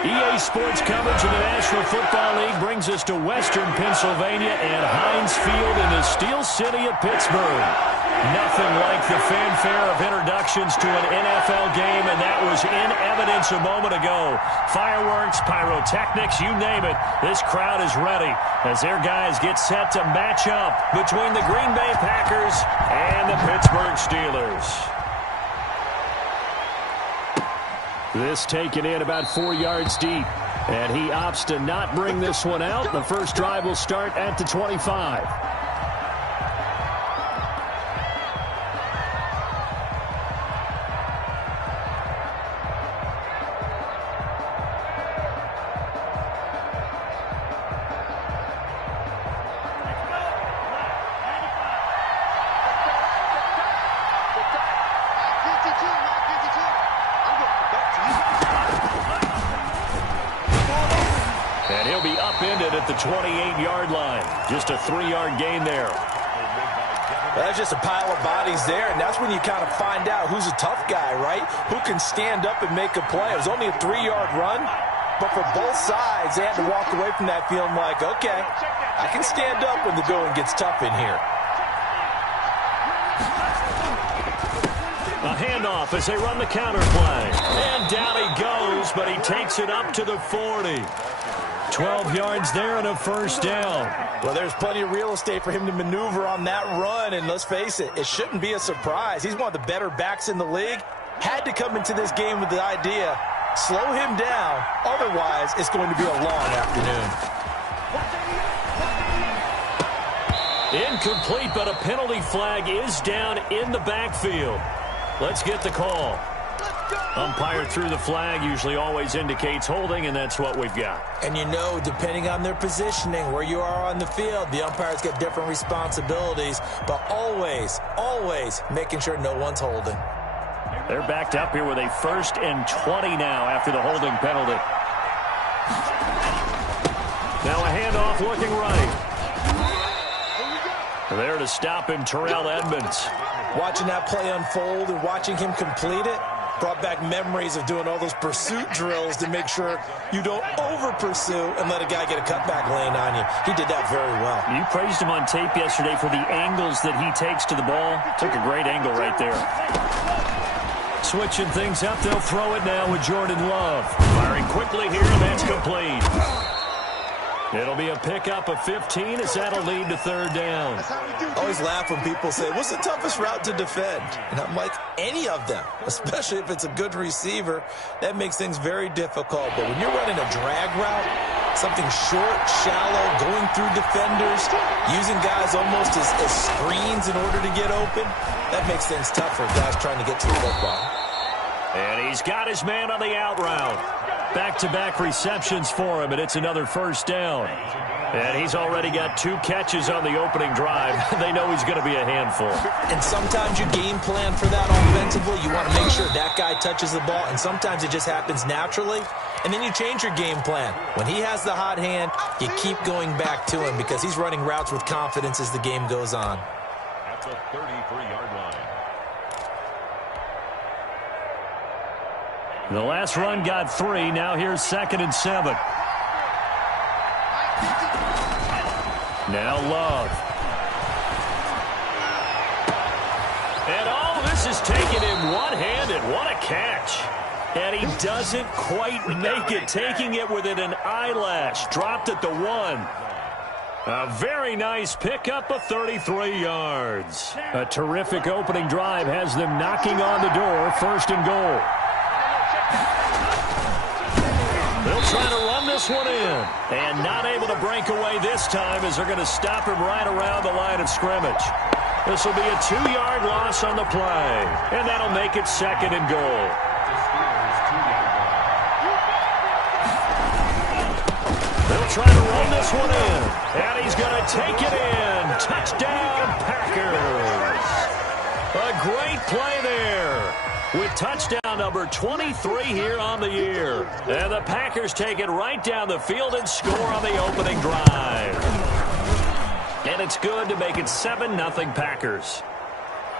EA Sports coverage of the National Football League brings us to Western Pennsylvania and Heinz Field in the Steel City of Pittsburgh. Nothing like the fanfare of introductions to an NFL game, and that was in evidence a moment ago. Fireworks, pyrotechnics, you name it. This crowd is ready as their guys get set to match up between the Green Bay Packers and the Pittsburgh Steelers. This taken in about 4 yards deep, and he opts to not bring this one out. The first drive will start at the 25. And he'll be upended at the 28-yard line. Just a 3-yard gain there. That's just a pile of bodies there, and that's when you kind of find out who's a tough guy, right? Who can stand up and make a play. It was only a 3-yard run, but for both sides, they had to walk away from that feeling like, okay, I can stand up when the going gets tough in here. A handoff as they run the counter play. And down he goes, but he takes it up to the 40. 12 yards there and a first down. Well, there's plenty of real estate for him to maneuver on that run, and let's face it, it shouldn't be a surprise. He's one of the better backs in the league. Had to come into this game with the idea, slow him down, otherwise it's going to be a long afternoon. Incomplete, but a penalty flag is down in the backfield. Let's get the call. Umpire threw the flag, usually always indicates holding, and that's what we've got. And you know, depending on their positioning, where you are on the field, the umpires get different responsibilities, but always, always making sure no one's holding. They're backed up here with a 1st and 20 now after the holding penalty. Now a handoff looking right. There to stop him, Terrell Edmonds. Watching that play unfold and watching him complete it brought back memories of doing all those pursuit drills to make sure you don't over-pursue and let a guy get a cutback lane on you. He did that very well. You praised him on tape yesterday for the angles that he takes to the ball. Took a great angle right there. Switching things up, they'll throw it now with Jordan Love. Firing quickly here, and that's complete. It'll be a pickup of 15 as that'll lead to 3rd down. I always laugh when people say, what's the toughest route to defend? And I'm like, any of them, especially if it's a good receiver. That makes things very difficult. But when you're running a drag route, something short, shallow, going through defenders, using guys almost as screens in order to get open, that makes things tough for guys trying to get to the football. And he's got his man on the out route. Back-to-back receptions for him, and it's another 1st down. And he's already got 2 catches on the opening drive. They know he's going to be a handful. And sometimes you game plan for that offensively. You want to make sure that guy touches the ball, and sometimes it just happens naturally. And then you change your game plan. When he has the hot hand, you keep going back to him because he's running routes with confidence as the game goes on. At the 33-yard line. The last run got 3. Now here's 2nd and 7. Now Love. And oh, this is taking him one-handed. What a catch. And he doesn't quite make it, taking it within an eyelash. Dropped at the 1. A very nice pickup of 33 yards. A terrific opening drive has them knocking on the door. 1st and goal. They'll try to run this one in. And not able to break away this time as they're going to stop him right around the line of scrimmage. This will be a 2-yard loss on the play. And that'll make it 2nd and goal. They'll try to run this one in. And he's going to take it in. Touchdown, Packers. A great play there. With touchdown number 23 here on the year. And the Packers take it right down the field and score on the opening drive. And it's good to make it 7-0 Packers.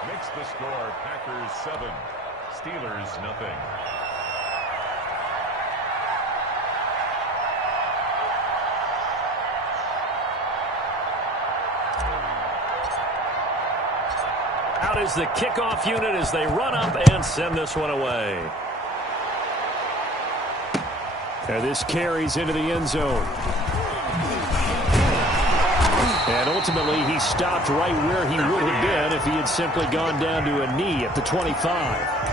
Makes the score Packers 7, Steelers nothing. is the kickoff unit as they run up and send this one away. And this carries into the end zone. And ultimately, he stopped right where he would have been if he had simply gone down to a knee at the 25.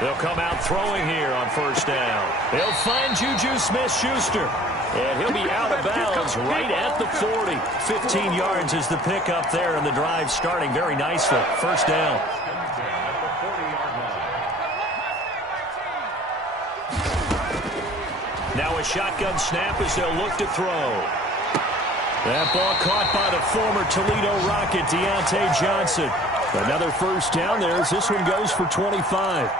They'll come out throwing here on first down. They'll find Juju Smith-Schuster. And he'll be out of bounds right at the 40. 15 yards is the pickup there, and the drive starting very nicely. First down. Now a shotgun snap as they'll look to throw. That ball caught by the former Toledo Rocket, Deontay Johnson. Another first down there as this one goes for 25.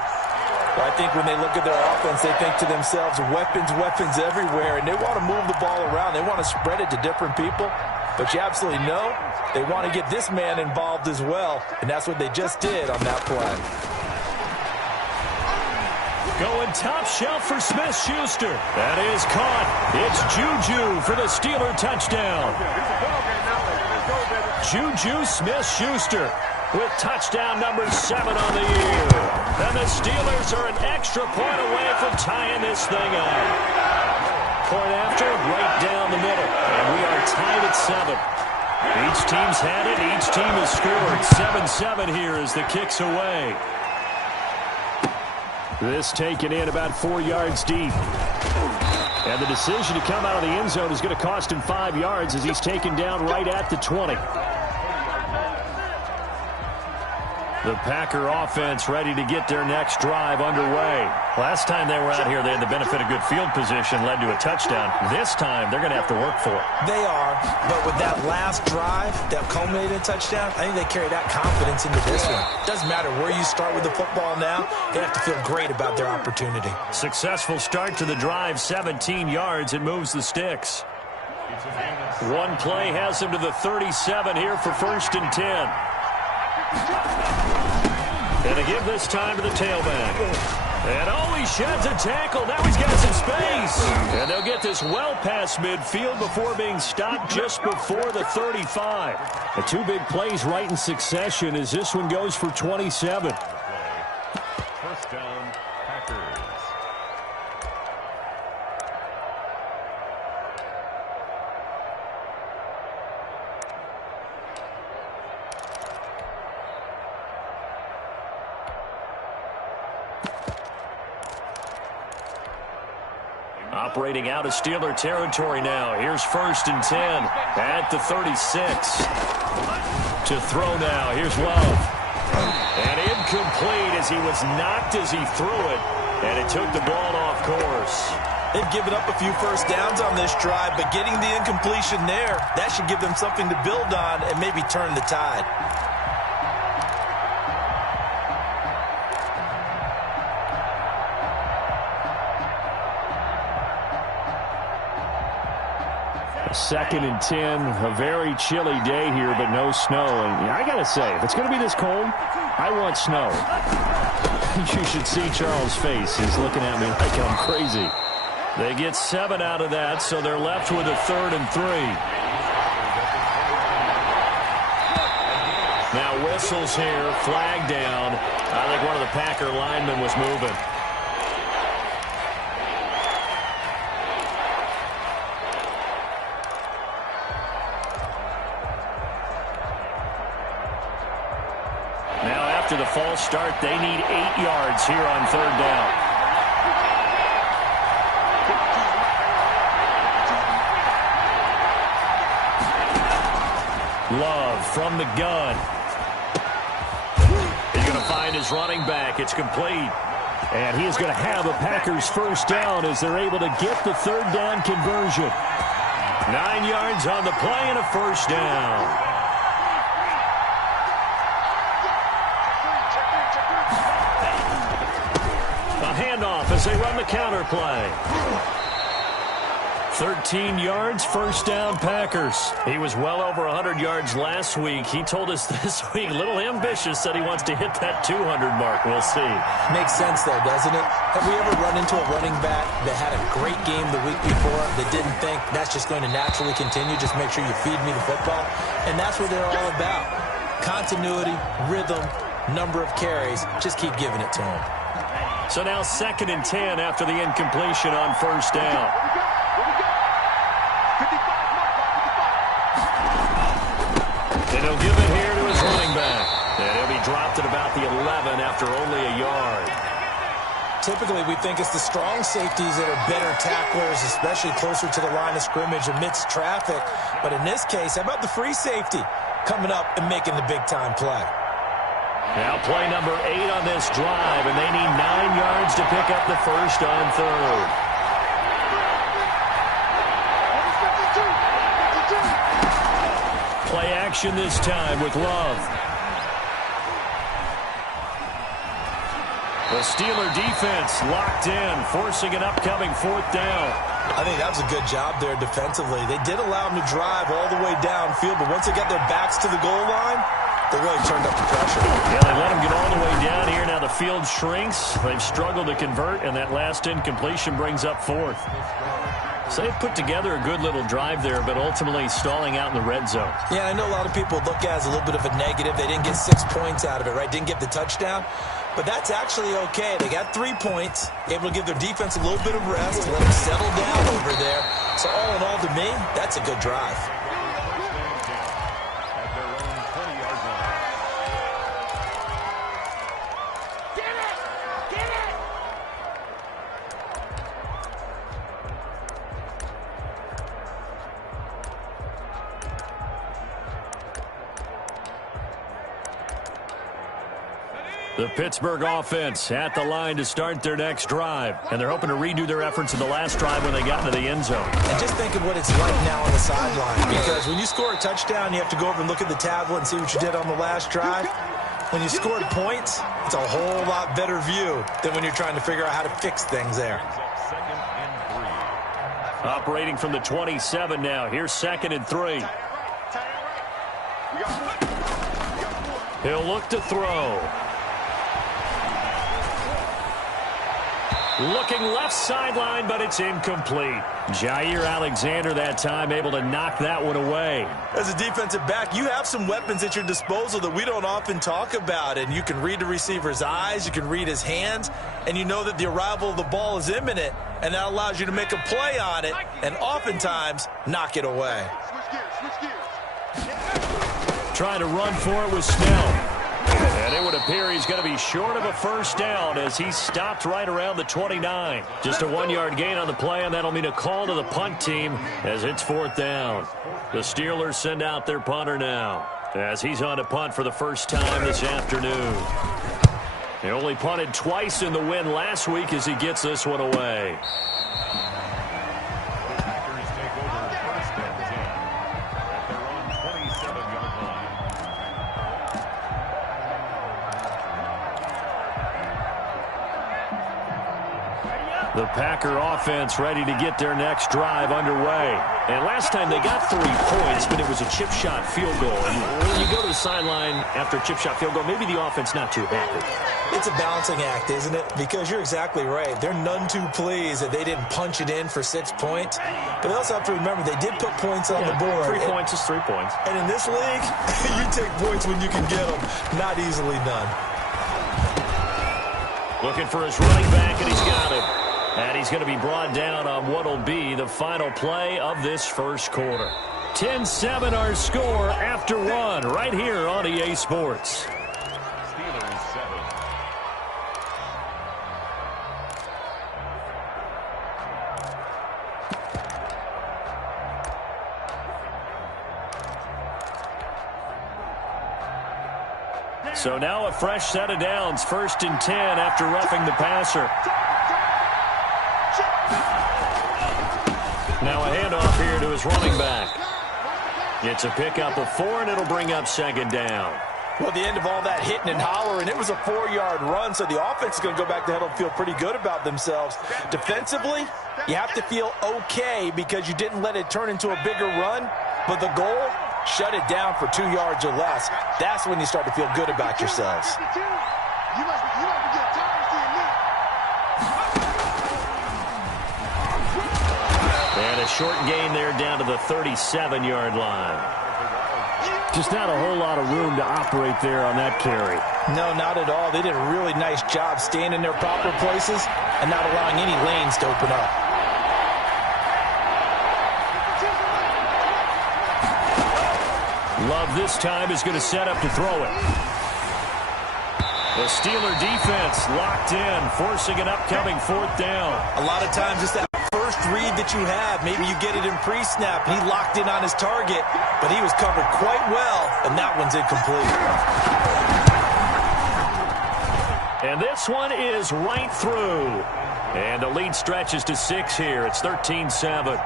Well, I think when they look at their offense, they think to themselves, weapons, weapons everywhere, and they want to move the ball around. They want to spread it to different people, but you absolutely know they want to get this man involved as well, and that's what they just did on that play. Going top shelf for Smith-Schuster. That is caught. It's Juju for the Steeler touchdown. Juju Smith-Schuster with touchdown number 7 on the year. And the Steelers are an extra point away from tying this thing up. Point after, right down the middle. And we are tied at 7. Each team's had it. Each team has scored. 7-7 here as the kick's away. This taken in about 4 yards deep. And the decision to come out of the end zone is going to cost him 5 yards as he's taken down right at the 20. The Packer offense ready to get their next drive underway. Last time they were out here, they had the benefit of good field position, led to a touchdown. This time, they're going to have to work for it. They are, but with that last drive that culminated in a touchdown, I think they carry that confidence into this one. Doesn't matter where you start with the football now, they have to feel great about their opportunity. Successful start to the drive, 17 yards. It moves the sticks. One play has him to the 37 here for 1st and 10. And to give this time to the tailback. And he sheds a tackle. Now he's got some space. And they'll get this well past midfield before being stopped just before the 35. The 2 big plays right in succession as this one goes for 27. First down, Packers. Operating out of Steeler territory now. Here's 1st and 10 at the 36. To throw now. Here's Love. And incomplete as he was knocked as he threw it. And it took the ball off course. They've given up a few first downs on this drive, but getting the incompletion there, that should give them something to build on and maybe turn the tide. Second and 10, a very chilly day here, but no snow. And I got to say, if it's going to be this cold, I want snow. You should see Charles' face. He's looking at me like I'm crazy. They get 7 out of that, so they're left with a 3rd and 3. Now whistles here, flag down. I think one of the Packer linemen was moving. After the false start, they need 8 yards here on 3rd down. Love from the gun. He's going to find his running back. It's complete. And he is going to have a Packers first down as they're able to get the 3rd down conversion. 9 yards on the play and a first down. as they run the counter play. 13 yards, first down, Packers. He was well over 100 yards last week. He told us this week, a little ambitious, said he wants to hit that 200 mark. We'll see. Makes sense, though, doesn't it? Have we ever run into a running back that had a great game the week before that didn't think that's just going to naturally continue? Just make sure you feed me the football. And that's what they're all about. Continuity, rhythm, number of carries. Just keep giving it to them. So now 2nd and 10 after the incompletion on first down. And he'll give it here to his running back. And he'll be dropped at about the 11 after only a yard. Typically, we think it's the strong safeties that are better tacklers, especially closer to the line of scrimmage amidst traffic. But in this case, how about the free safety coming up and making the big-time play? Now play number 8 on this drive, and they need 9 yards to pick up the first on third. Play action this time with Love. The Steeler defense locked in, forcing an upcoming 4th down. I think that was a good job there defensively. They did allow them to drive all the way downfield, but once they got their backs to the goal line, they really turned up the pressure. Yeah, they let them get all the way down here. Now the field shrinks. They've struggled to convert, and that last incompletion brings up 4th. So they've put together a good little drive there, but ultimately stalling out in the red zone. Yeah, I know a lot of people look at it as a little bit of a negative. They didn't get 6 points out of it, right? Didn't get the touchdown. But that's actually okay. They got 3 points, able to give their defense a little bit of rest, let them settle down over there. So all in all, to me, that's a good drive. The Pittsburgh offense at the line to start their next drive. And they're hoping to redo their efforts in the last drive when they got into the end zone. And just think of what it's like now on the sideline. Because when you score a touchdown, you have to go over and look at the tablet and see what you did on the last drive. When you scored points, it's a whole lot better view than when you're trying to figure out how to fix things there. Operating from the 27 now. Here's 2nd and 3. He'll look to throw. Looking left sideline, but it's incomplete. Jair Alexander that time able to knock that one away. As a defensive back, you have some weapons at your disposal that we don't often talk about. And you can read the receiver's eyes, you can read his hands, and you know that the arrival of the ball is imminent. And that allows you to make a play on it and oftentimes knock it away. Trying to run for it with Snell. And it would appear he's going to be short of a first down as he stopped right around the 29. Just a 1-yard gain on the play, and that'll mean a call to the punt team as it's 4th down. The Steelers send out their punter now as he's on to punt for the first time this afternoon. He only punted twice in the win last week as he gets this one away. The Packer offense ready to get their next drive underway. And last time they got 3 points, but it was a chip shot field goal. And when you go to the sideline after a chip shot field goal, maybe the offense not too happy. It's a balancing act, isn't it? Because you're exactly right. They're none too pleased that they didn't punch it in for 6 points. But they also have to remember they did put points on the board. 3 points is 3 points. And in this league, you take points when you can get them. Not easily done. Looking for his running back, and he's got it. And he's going to be brought down on what will be the final play of this first quarter. 10-7 our score after 1 right here on EA Sports. Steelers 7. So now a fresh set of downs. 1st and 10 after roughing the passer. Now a handoff here to his running back. It's a pickup of 4, and it'll bring up 2nd down. Well, the end of all that hitting and hollering, it was a 4-yard run, so the offense is going to go back to huddle and feel pretty good about themselves. Defensively, you have to feel okay because you didn't let it turn into a bigger run, but the goal, shut it down for 2 yards or less. That's when you start to feel good about yourselves. And a short gain there down to the 37-yard line. Just not a whole lot of room to operate there on that carry. No, not at all. They did a really nice job staying in their proper places and not allowing any lanes to open up. Love this time is going to set up to throw it. The Steeler defense locked in, forcing an upcoming 4th down. A lot of times it's that first read that you have. Maybe you get it in pre-snap. He locked in on his target, but he was covered quite well, and that one's incomplete. And this one is right through. And the lead stretches to 6 here. It's 13-7.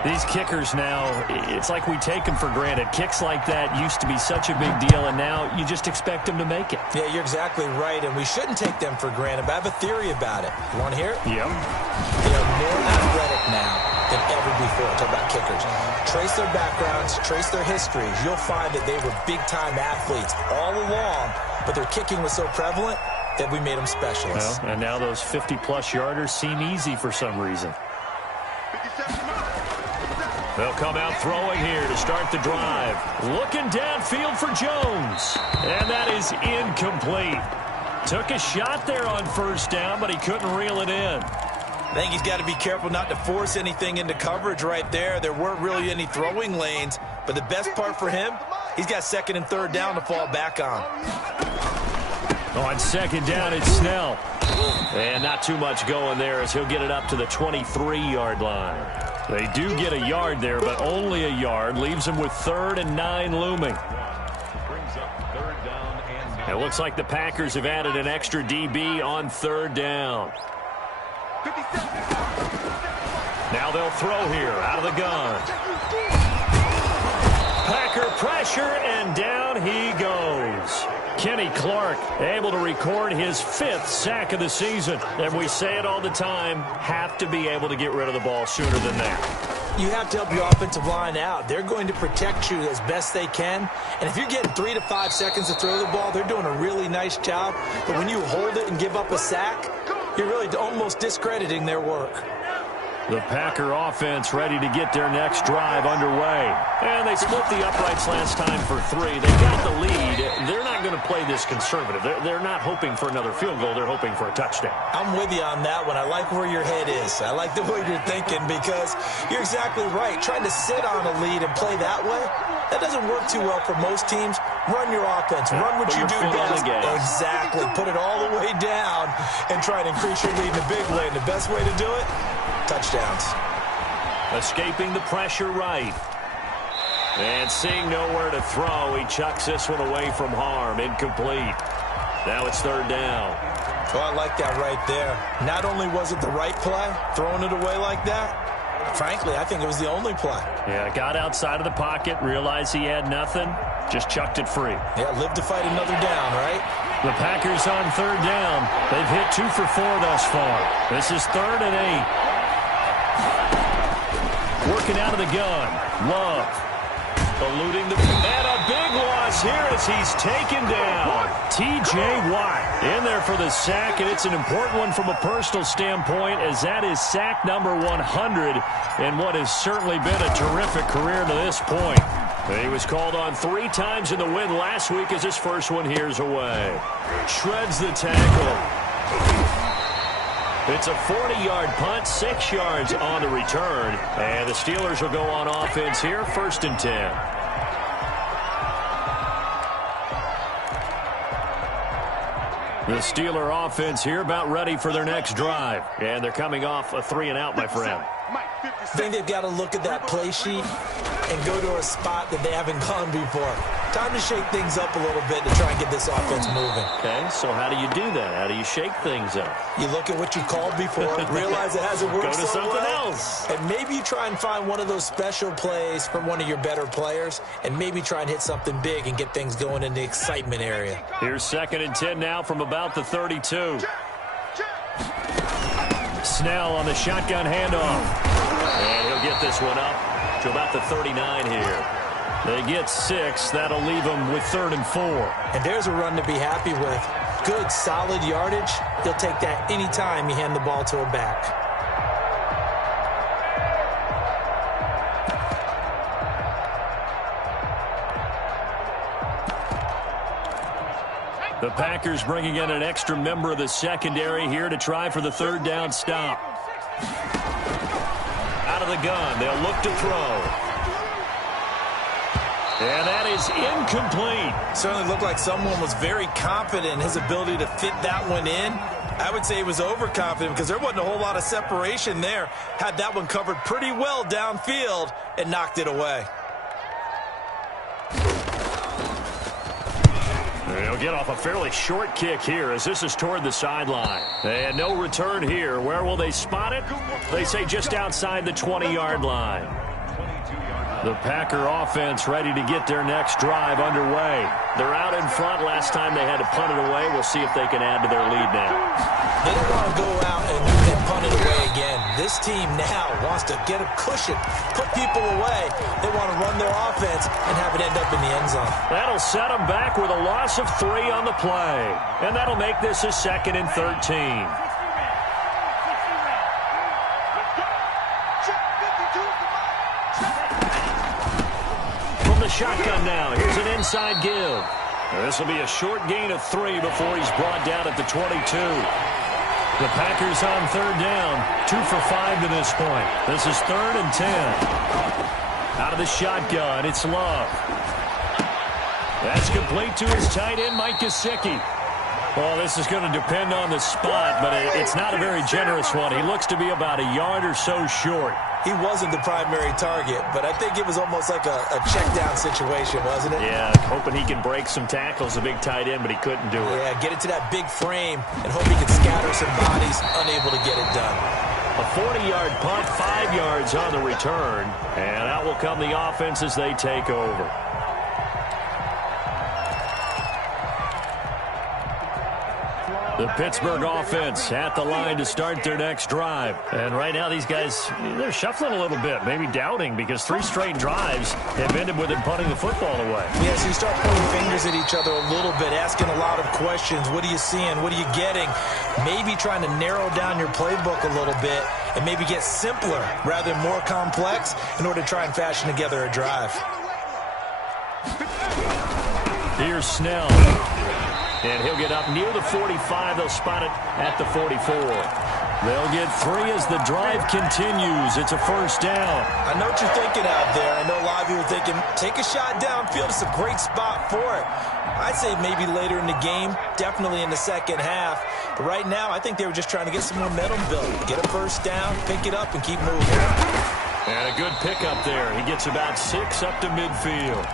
These kickers now, it's like we take them for granted. Kicks like that used to be such a big deal, and now you just expect them to make it. Yeah, you're exactly right, and we shouldn't take them for granted, but I have a theory about it. You want to hear it? Yep. They are more athletic now than ever before. Talk about kickers. Trace their backgrounds, trace their histories. You'll find that they were big-time athletes all along, but their kicking was so prevalent that we made them specialists. Well, and now those 50-plus yarders seem easy for some reason. They'll come out throwing here to start the drive. Looking downfield for Jones. And that is incomplete. Took a shot there on 1st down, but he couldn't reel it in. I think he's got to be careful not to force anything into coverage right there. There weren't really any throwing lanes, but the best part for him, he's got 2nd and 3rd down to fall back on. On 2nd down, it's Snell. And not too much going there as he'll get it up to the 23-yard line. They do get a yard there, but only a yard. Leaves them with 3rd and 9 looming. It looks like the Packers have added an extra DB on 3rd down. Now they'll throw here out of the gun. Packer pressure, and down he goes. Kenny Clark able to record his 5th sack of the season. And we say it all the time, have to be able to get rid of the ball sooner than that. You have to help your offensive line out. They're going to protect you as best they can. And if you're getting 3 to 5 seconds to throw the ball, they're doing a really nice job. But when you hold it and give up a sack, you're really almost discrediting their work. The Packer offense ready to get their next drive underway. And they split the uprights last time for 3. They got the lead. They're not going to play this conservative. They're not hoping for another field goal. They're hoping for a touchdown. I'm with you on that one. I like where your head is. I like the way you're thinking because you're exactly right. Trying to sit on a lead and play that way, that doesn't work too well for most teams. Run your offense. Run what you do best. Exactly. Put it all the way down and try to increase your lead in the big lane. The best way to do it, touchdowns. Escaping the pressure right. And seeing nowhere to throw, he chucks this one away from harm. Incomplete. Now it's 3rd down. Oh, I like that right there. Not only was it the right play, throwing it away like that, frankly, I think it was the only play. Yeah, got outside of the pocket, realized he had nothing, just chucked it free. Yeah, live to fight another down, right? The Packers on 3rd down. They've hit 2 for 4 thus far. This is 3rd and 8. Working out of the gun. Love. Eluding the... And a big loss here as he's taken down. T.J. Watt in there for the sack, and it's an important one from a personal standpoint as that is sack number 100 in what has certainly been a terrific career to this point. He was called on 3 times in the win last week as his first one here's away. Shreds the tackle. It's a 40-yard punt, 6 yards on the return. And the Steelers will go on offense here, 1st and 10. The Steeler offense here about ready for their next drive. And they're coming off a 3-and-out, my friend. I think they've got to look at that play sheet and go to a spot that they haven't gone before. Time to shake things up a little bit to try and get this offense moving. Okay, so how do you do that? How do you shake things up? You look at what you called before, realize it hasn't worked Go to so something well, else. and maybe you try and find one of those special plays from one of your better players, and maybe try and hit something big and get things going in the excitement area. Here's 2nd and 10 now from about the 32. Snell on the shotgun handoff. And he'll get this one up to about the 39 here. They get 6. That'll leave them with 3rd and 4. And there's a run to be happy with. Good, solid yardage. He'll take that anytime you hand the ball to a back. The Packers bringing in an extra member of the secondary here to try for the 3rd down stop. Out of the gun, they'll look to throw. And that is incomplete. Certainly looked like someone was very confident in his ability to fit that one in. I would say he was overconfident because there wasn't a whole lot of separation there. Had that one covered pretty well downfield and knocked it away. They'll get off a fairly short kick here as this is toward the sideline. And no return here. Where will they spot it? They say just outside the 20-yard line. The Packer offense ready to get their next drive underway. They're out in front. Last time they had to punt it away. We'll see if they can add to their lead now. They don't want to go out and punt it away again. This team now wants to get a cushion, put people away. They want to run their offense and have it end up in the end zone. That'll set them back with a loss of 3 on the play. And that'll make this a 2nd and 13. Shotgun now. Here's an inside give. This will be a short gain of 3 before he's brought down at the 22. The Packers on 3rd down. 2 for 5 to this point. This is 3rd and 10. Out of the shotgun, it's Love. That's complete to his tight end, Mike Gesicki. Well, this is going to depend on the spot, but it's not a very generous one. He looks to be about a yard or so short. He wasn't the primary target, but I think it was almost like a check-down situation, wasn't it? Yeah, hoping he can break some tackles, a big tight end, but he couldn't do it. Yeah, get it to that big frame and hope he can scatter some bodies, unable to get it done. A 40-yard punt, 5 yards on the return, and out will come the offense as they take over. The Pittsburgh offense at the line to start their next drive. And right now these guys, they're shuffling a little bit, maybe doubting, because 3 straight drives have ended with them punting the football away. Yeah, so you start pointing fingers at each other a little bit, asking a lot of questions. What are you seeing? What are you getting? Maybe trying to narrow down your playbook a little bit and maybe get simpler rather than more complex in order to try and fashion together a drive. Here's Snell. And he'll get up near the 45. They'll spot it at the 44. They'll get 3 as the drive continues. It's a 1st down. I know what you're thinking out there. I know a lot of you are thinking, take a shot downfield. It's a great spot for it. I'd say maybe later in the game, definitely in the second half. But right now, I think they were just trying to get some momentum built. Get a 1st down, pick it up, and keep moving. And a good pickup there. He gets about 6 up to midfield.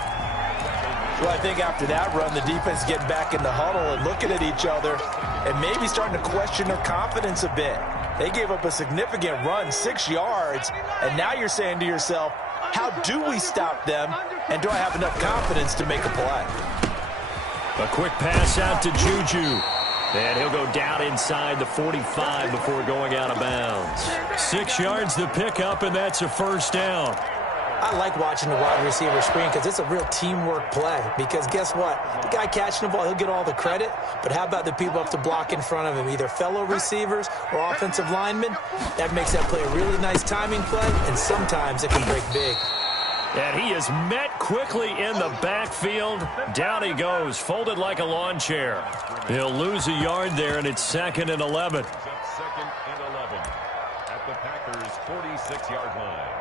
Well, I think after that run, the defense getting back in the huddle and looking at each other and maybe starting to question their confidence a bit. They gave up a significant run, 6 yards, and now you're saying to yourself, how do we stop them, and do I have enough confidence to make a play? A quick pass out to Juju. And he'll go down inside the 45 before going out of bounds. 6 yards the pickup, and that's a 1st down. I like watching the wide receiver screen because it's a real teamwork play. Because guess what? The guy catching the ball, he'll get all the credit. But how about the people up to block in front of him, either fellow receivers or offensive linemen? That makes that play a really nice timing play, and sometimes it can break big. And he is met quickly in the backfield. Down he goes, folded like a lawn chair. He'll lose a yard there, and it's 2nd and 11. 2nd and 11 at the Packers' 46-yard line.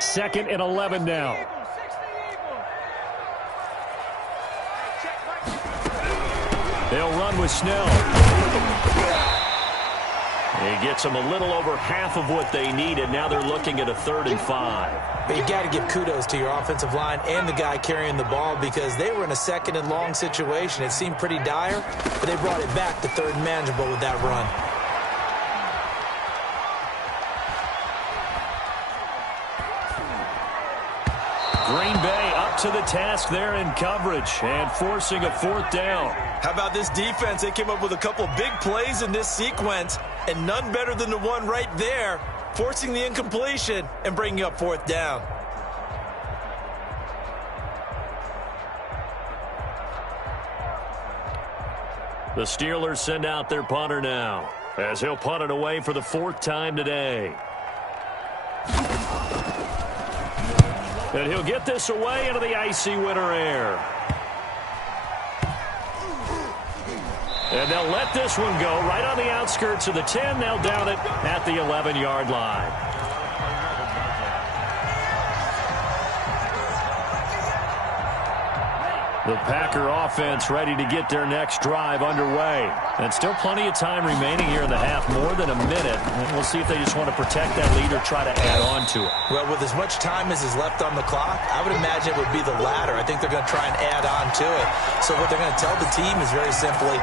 2nd and 11 now. They'll run with Snell. He gets them a little over half of what they needed. Now they're looking at a 3rd and 5. But you got to give kudos to your offensive line and the guy carrying the ball because they were in a 2nd and long situation. It seemed pretty dire, but they brought it back to 3rd and manageable with that run. Green Bay up to the task there in coverage and forcing a 4th down. How about this defense? They came up with a couple big plays in this sequence, and none better than the one right there, forcing the incompletion and bringing up 4th down. The Steelers send out their punter now, as he'll punt it away for the 4th time today. And he'll get this away into the icy winter air. And they'll let this one go right on the outskirts of the 10. They'll down it at the 11-yard line. The Packer offense ready to get their next drive underway. And still plenty of time remaining here in the half, more than a minute. And we'll see if they just want to protect that lead or try to add on to it. Well, with as much time as is left on the clock, I would imagine it would be the latter. I think they're going to try and add on to it. So what they're going to tell the team is very simply,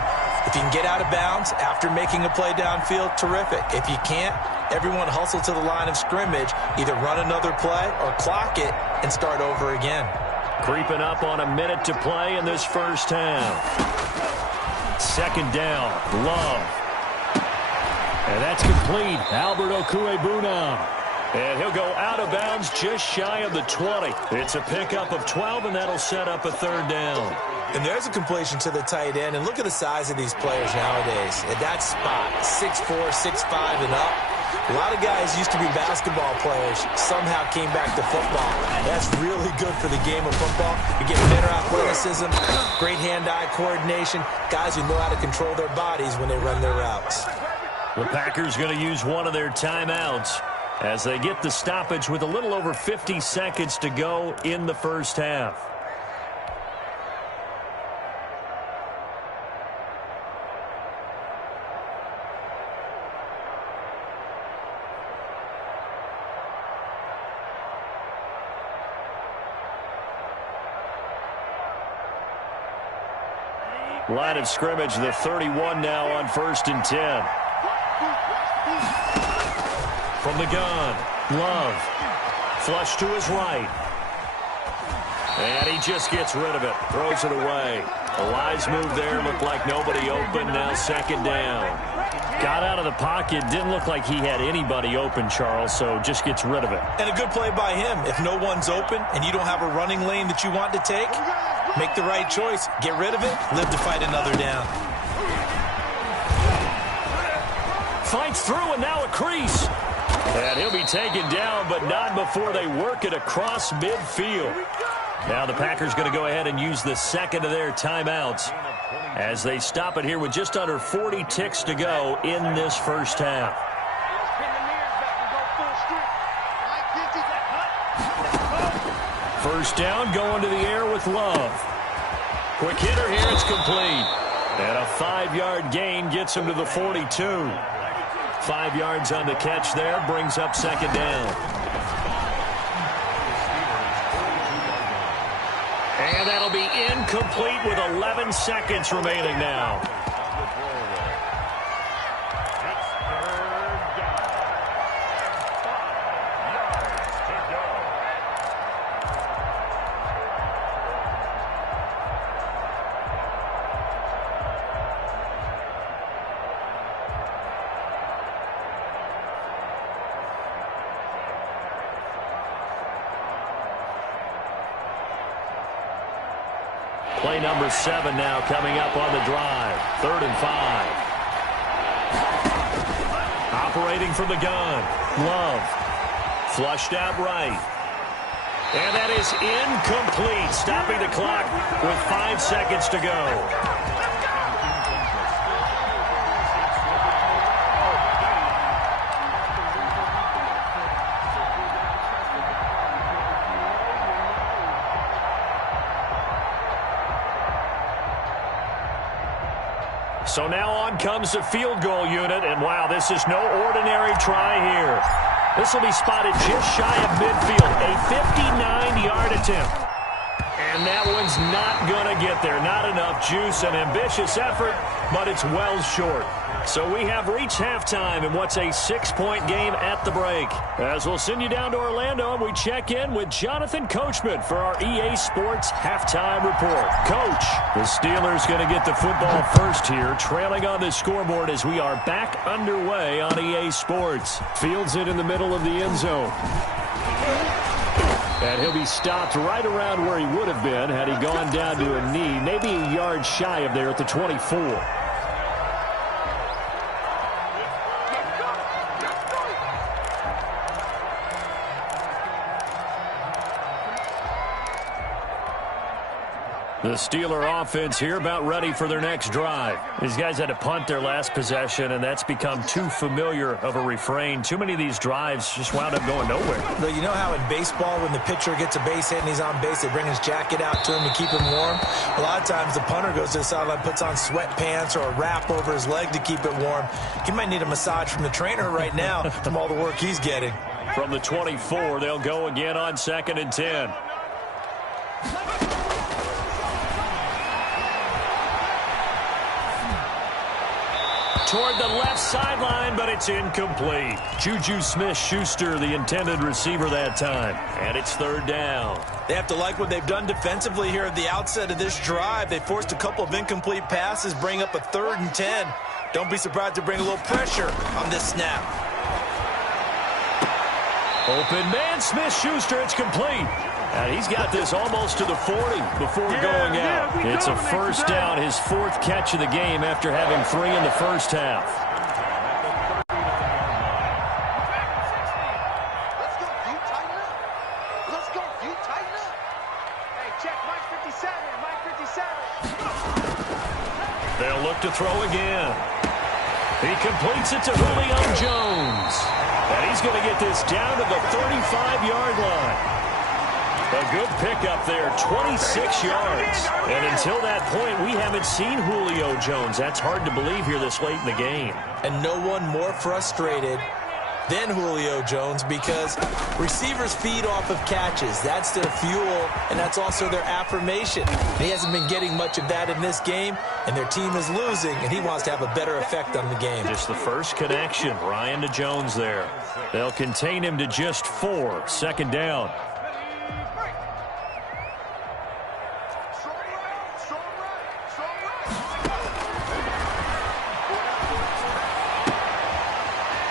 if you can get out of bounds after making a play downfield, terrific. If you can't, everyone hustle to the line of scrimmage, either run another play or clock it and start over again. Creeping up on a minute to play in this first half. 2nd down, Love. And that's complete. Albert Okwuegbunam. And he'll go out of bounds just shy of the 20. It's a pickup of 12, and that'll set up a 3rd down. And there's a completion to the tight end. And look at the size of these players nowadays. At that spot, 6'4", 6'5", and up. A lot of guys used to be basketball players, somehow came back to football. That's really good for the game of football. You get better athleticism, great hand-eye coordination, guys who know how to control their bodies when they run their routes. The Packers going to use one of their timeouts as they get the stoppage with a little over 50 seconds to go in the first half. Line of scrimmage, the 31 now on 1st and 10. From the gun, Love. Flush to his right. And he just gets rid of it. Throws it away. A wise move there. Looked like nobody open. Now 2nd down. Got out of the pocket. Didn't look like he had anybody open, Charles, so just gets rid of it. And a good play by him. If no one's open and you don't have a running lane that you want to take, make the right choice. Get rid of it. Live to fight another down. Fights through, and now a crease. And he'll be taken down, but not before they work it across midfield. Now the Packers going to go ahead and use the 2nd of their timeouts as they stop it here with just under 40 ticks to go in this first half. First down, going to the air with Love. Quick hitter here, it's complete. And a 5-yard gain gets him to the 42. 5 yards on the catch there, brings up 2nd down. And that'll be incomplete with 11 seconds remaining now. Play number 7 now coming up on the drive. 3rd and 5. Operating from the gun. Love. Flushed out right. And that is incomplete. Stopping the clock with 5 seconds to go. So now on comes the field goal unit, and wow, this is no ordinary try here. This will be spotted just shy of midfield, a 59-yard attempt. And that one's not going to get there. Not enough juice, an ambitious effort, but it's well short. So we have reached halftime in what's a 6-point game at the break. As we'll send you down to Orlando, and we check in with Jonathan Coachman for our EA Sports Halftime Report. Coach, the Steelers going to get the football first here, trailing on the scoreboard as we are back underway on EA Sports. Fields it in the middle of the end zone. And he'll be stopped right around where he would have been had he gone down to a knee, maybe a yard shy of there at the 24. The Steeler offense here about ready for their next drive. These guys had to punt their last possession, and that's become too familiar of a refrain. Too many of these drives just wound up going nowhere. Though you know how in baseball when the pitcher gets a base hit and he's on base, they bring his jacket out to him to keep him warm? A lot of times the punter goes to the sideline, puts on sweatpants or a wrap over his leg to keep it warm. He might need a massage from the trainer right now from all the work he's getting. From the 24, they'll go again on 2nd and 10. Toward the left sideline, but it's incomplete. Juju Smith-Schuster, the intended receiver that time. And it's 3rd down. They have to like what they've done defensively here at the outset of this drive. They forced a couple of incomplete passes, bring up a 3rd and 10. Don't be surprised to bring a little pressure on this snap. Open man, Smith-Schuster, it's complete. And he's got this almost to the 40 before going out. It's a 1st down, his 4th catch of the game after having 3 in the first half. Let's go, you tighten up. Let's go, you tighten up. Hey, check, Mike 57, Mike 57. They'll look to throw again. He completes it to Julio Jones. And he's going to get this down to the 35-yard line. A good pickup there, 26 yards. And until that point, we haven't seen Julio Jones. That's hard to believe here this late in the game. And no one more frustrated than Julio Jones because receivers feed off of catches. That's their fuel, and that's also their affirmation. He hasn't been getting much of that in this game, and their team is losing, and he wants to have a better effect on the game. Just the first connection, Ryan to Jones there. They'll contain him to just 4, 2nd down.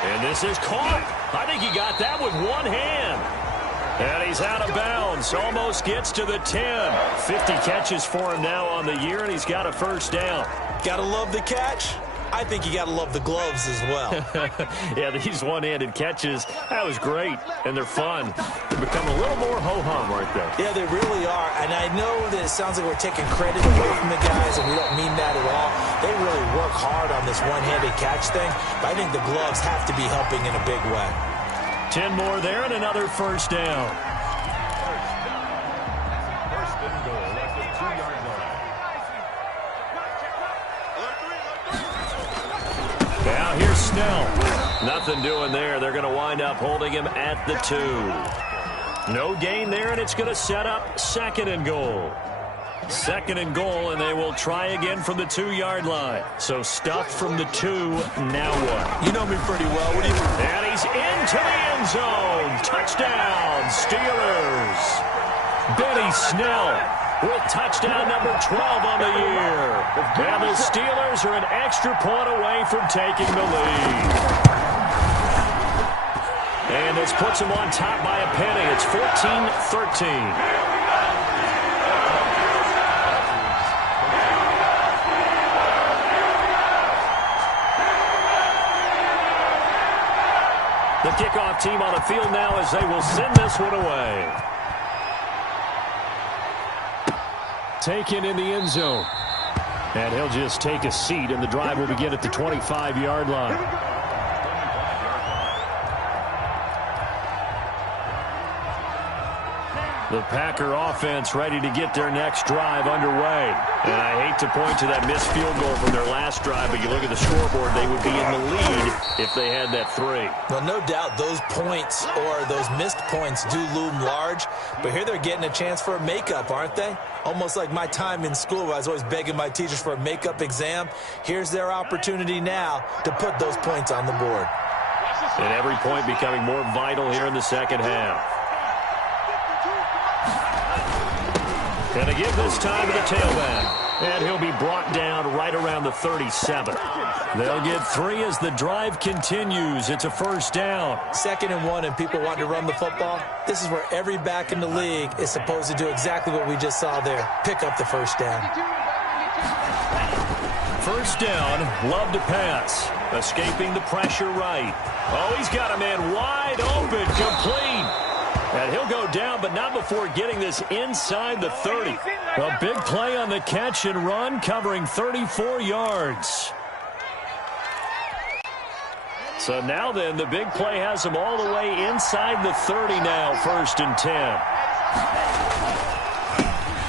And this is caught. I think he got that with one hand. And he's out of bounds. Almost gets to the 10. 50 catches for him now on the year, and he's got a 1st down. Gotta love the catch. I think you gotta love the gloves as well. Yeah, these one-handed catches, that was great, and they're fun. They become a little more ho-hum right there. Yeah, they really are, and I know that it sounds like we're taking credit away from the guys, and we don't mean that at all. They really work hard on this one-handed catch thing, but I think the gloves have to be helping in a big way. 10 more there and another 1st down. First and goal at the 2-yard line. Now here's Snell. Nothing doing there. They're going to wind up holding him at the 2. No gain there, and it's going to set up 2nd and goal. 2nd and goal, and they will try again from the 2-yard line. So stuffed from the 2, now what? You know me pretty well. What do you think? And he's into the end zone. Touchdown, Steelers. Benny Snell with touchdown number 12 on the year. And the Steelers are an extra point away from taking the lead. And this puts them on top by a penny. It's 14-13. The kickoff team on the field now as they will send this one away. Taken in the end zone. And he'll just take a seat, and the drive will begin at the 25-yard line. The Packer offense ready to get their next drive underway. And I hate to point to that missed field goal from their last drive, but you look at the scoreboard, they would be in the lead if they had that 3. Well, no doubt those points or those missed points do loom large, but here they're getting a chance for a makeup, aren't they? Almost like my time in school where I was always begging my teachers for a makeup exam. Here's their opportunity now to put those points on the board. And every point becoming more vital here in the second half. And a give this time to the tailback. And he'll be brought down right around the 37. They'll get 3 as the drive continues. It's a first down. 2nd and 1 and people want to run the football. This is where every back in the league is supposed to do exactly what we just saw there. Pick up the first down. First down, Love to pass. Escaping the pressure right. Oh, he's got a man wide open, complete. And he'll go down, but not before getting this inside the 30. A big play on the catch and run, covering 34 yards. So now then, the big play has him all the way inside the 30 now, 1st and 10.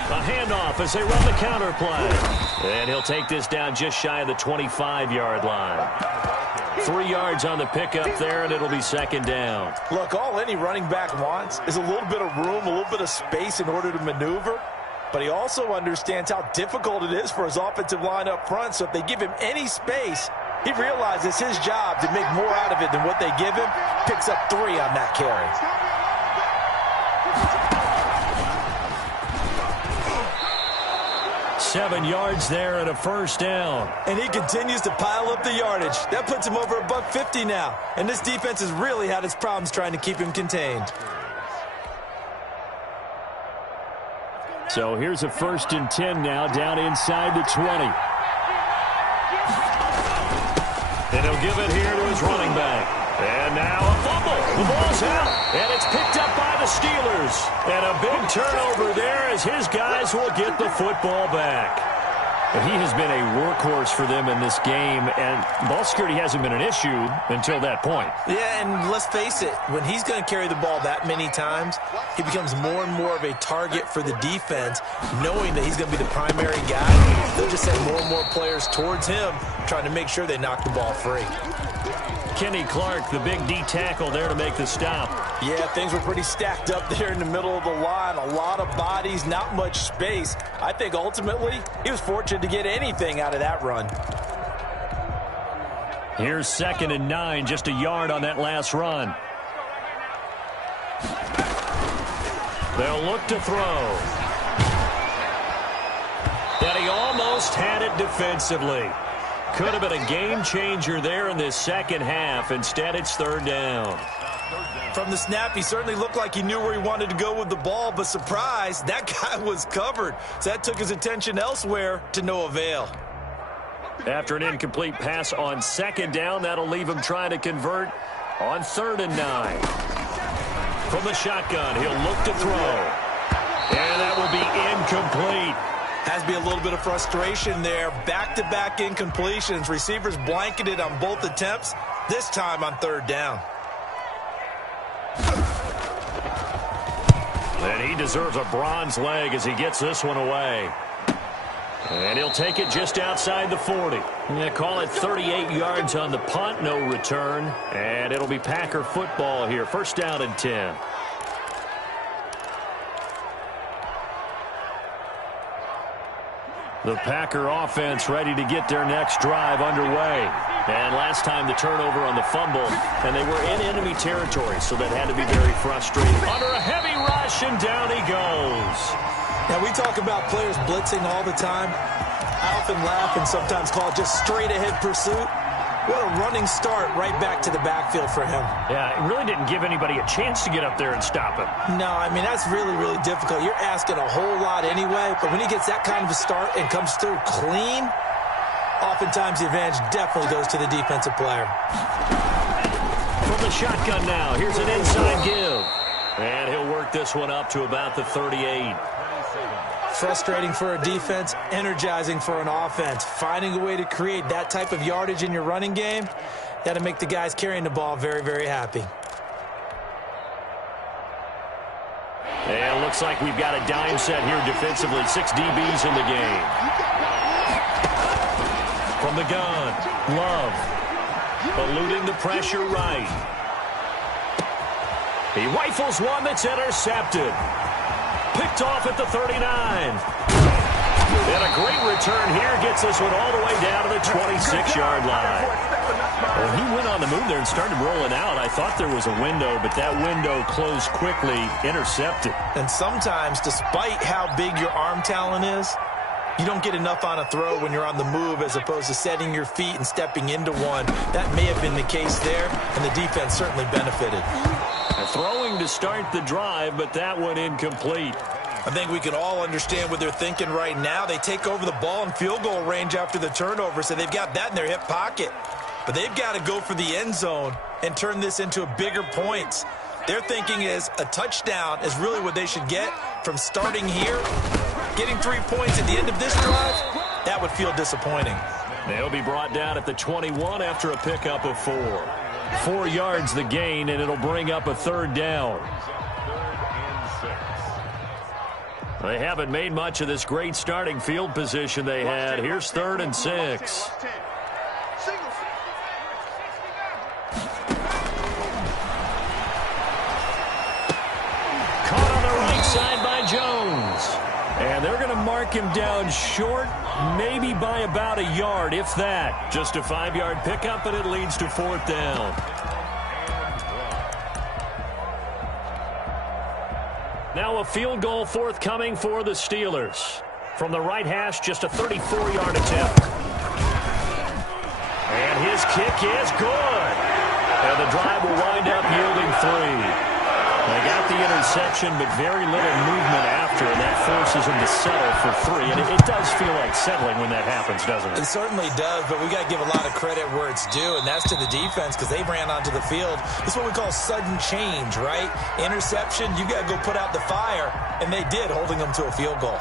A handoff as they run the counter play. And he'll take this down just shy of the 25-yard line. 3 yards on the pickup there, and it'll be 2nd down. Look, all any running back wants is a little bit of room, a little bit of space in order to maneuver. But he also understands how difficult it is for his offensive line up front. So if they give him any space, he realizes his job to make more out of it than what they give him. Picks up 3 on that carry. Seven yards there and a first down. And he continues to pile up the yardage. That puts him over $150 now. And this defense has really had its problems trying to keep him contained. So here's a 1st and 10 now, down inside the 20. And he'll give it here to his running back. And now a fumble. The ball's out. And it's picked up by the Steelers. And a big turnover there as his guys will get the football back. He has been a workhorse for them in this game, and ball security hasn't been an issue until that point. Yeah, and let's face it, when he's going to carry the ball that many times, he becomes more and more of a target for the defense, knowing that he's going to be the primary guy. They'll just send more and more players towards him, trying to make sure they knock the ball free. Kenny Clark, the big D tackle there to make the stop. Yeah, things were pretty stacked up there in the middle of the line. A lot of bodies, not much space. I think ultimately he was fortunate to get anything out of that run. Here's 2nd and 9, just a yard on that last run. They'll look to throw. And he almost had it defensively. Could have been a game changer there in this second half. Instead, it's 3rd down. From the snap, he certainly looked like he knew where he wanted to go with the ball, but surprise, that guy was covered. So that took his attention elsewhere to no avail. After an incomplete pass on 2nd down, that'll leave him trying to convert on 3rd and 9. From the shotgun, he'll look to throw. And that will be incomplete. Has to be a little bit of frustration there. Back-to-back incompletions. Receivers blanketed on both attempts, this time on 3rd down. And he deserves a bronze leg as he gets this one away. And he'll take it just outside the 40. Yeah, call it 38 yards on the punt, no return. And it'll be Packer football here. 1st down and 10. The Packer offense ready to get their next drive underway. And last time the turnover on the fumble, and they were in enemy territory, so that had to be very frustrating. Under a heavy rush, and down he goes. Now, we talk about players blitzing all the time. I often laugh and sometimes call it just straight-ahead pursuit. What a running start right back to the backfield for him. Yeah, it really didn't give anybody a chance to get up there and stop him. No, I mean, that's really, really difficult. You're asking a whole lot anyway, but when he gets that kind of a start and comes through clean, oftentimes the advantage definitely goes to the defensive player. From the shotgun now, here's an inside give. And he'll work this one up to about the 38. Frustrating for a defense, energizing for an offense. Finding a way to create that type of yardage in your running game, that'll make the guys carrying the ball very, very happy. And looks like we've got a dime set here defensively. 6 DBs in the game. From the gun, Love. Eluding the pressure right. He rifles one that's intercepted. Picked off at the 39. And a great return here gets this one all the way down to the 26-yard line. When he went on the move there and started rolling out, I thought there was a window, but that window closed quickly, intercepted. And sometimes, despite how big your arm talent is, you don't get enough on a throw when you're on the move as opposed to setting your feet and stepping into one. That may have been the case there, and the defense certainly benefited. Throwing to start the drive, but that one incomplete. I think we can all understand what they're thinking right now. They take over the ball in field goal range after the turnover, so they've got that in their hip pocket. But they've got to go for the end zone and turn this into a bigger points. Their thinking is a touchdown is really what they should get from starting here. Getting 3 points at the end of this drive, that would feel disappointing. They'll be brought down at the 21 after a pickup of 4. 4 yards the gain, and it'll bring up a third down. They haven't made much of this great starting field position they had. Here's 3rd and 6. Caught on the right side by Jones. And they're going to mark him down short, maybe by about a yard, if that. Just a 5-yard pickup, and it leads to 4th down. Now a field goal forthcoming for the Steelers. From the right hash, just a 34-yard attempt. And his kick is good. And the drive will wind up yielding 3. They got the interception, but very little movement after, and that forces them to settle for 3. And it does feel like settling when that happens, doesn't it? It certainly does, but we got to give a lot of credit where it's due, and that's to the defense because they ran onto the field. It's what we call sudden change, right? Interception, you got to go put out the fire, and they did, holding them to a field goal.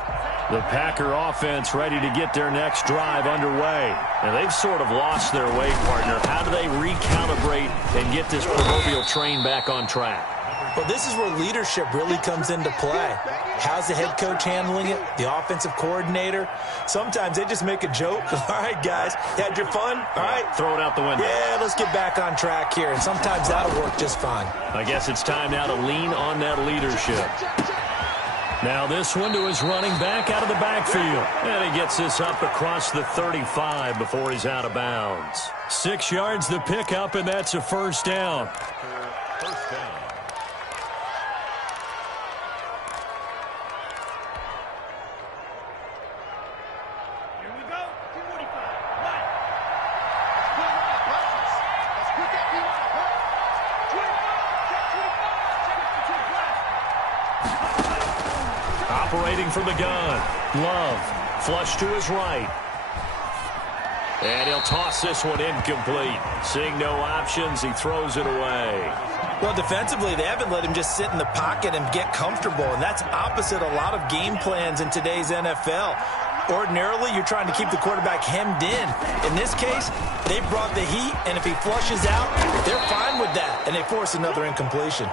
The Packer offense ready to get their next drive underway. And they've sort of lost their way, partner. How do they recalibrate and get this proverbial train back on track? Well, this is where leadership really comes into play. How's the head coach handling it? The offensive coordinator? Sometimes they just make a joke. All right, guys, you had your fun? All right. Throw it out the window. Yeah, let's get back on track here. And sometimes that'll work just fine. I guess it's time now to lean on that leadership. Now this one to his running back out of the backfield. And he gets this up across the 35 before he's out of bounds. 6 yards the pickup, and that's a first down. First down. Operating from the gun. Love. Flush to his right. And he'll toss this one incomplete. Seeing no options, he throws it away. Well, defensively, they haven't let him just sit in the pocket and get comfortable, and that's opposite a lot of game plans in today's NFL. Ordinarily, you're trying to keep the quarterback hemmed in. In this case, they brought the heat, and if he flushes out, they're fine with that, and they force another incompletion.